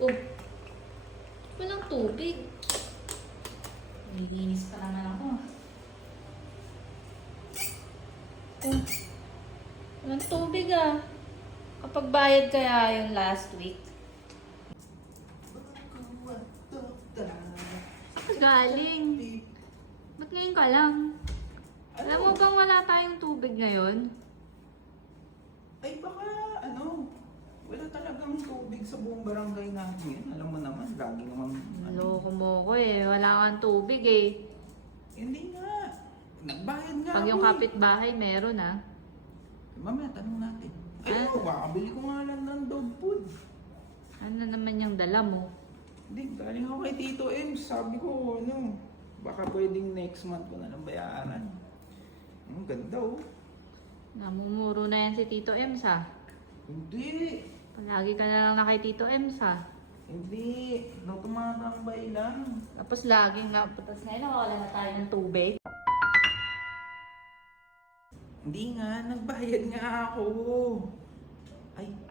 Oh, walang tubig. Nilinis pa naman ako. Oh, walang tubig ah. Kapag bayad kaya yung last week. Galing. Ba't ngayon ka lang? Alam mo bang wala tayong tubig ngayon? Ay baka wala talagang tubig sa buong barangay natin. Alam mo naman, lagi naman Loko mo ko eh. Wala kang tubig eh. Hindi nga. Nagbayad nga Pag yung ako kapitbahay meron ah. Mamaya, tanong natin. Ay, Ah? makakabili ko nga lang ng dog food. Ano naman yung dala mo? Hindi, galing ako kay Tito M. Sabi ko, baka pwedeng next month ko na lang bayaran. Ang ganda oh. Namumuro na yan si Tito Ems ah. Hindi. Palagi ka na lang na kay Tito Ems ah. Hindi. Tumatambay lang. Tapos laging naputas ngayon, nakawala na tayo ng tubig. Hindi nga, nagbayad nga ako.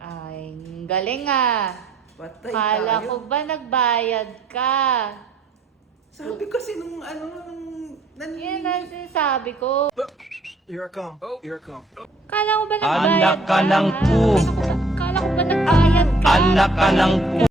Ay, galing ah. Patay Kala tayo. ko ba nagbayad ka? Sabi kasi nung Yan ang sinasabi ko. Here I come. Here I come. Kala ko ba nagbayad Anak ka ng pu. Kala ko ba nagbayad ka? Anak ka ng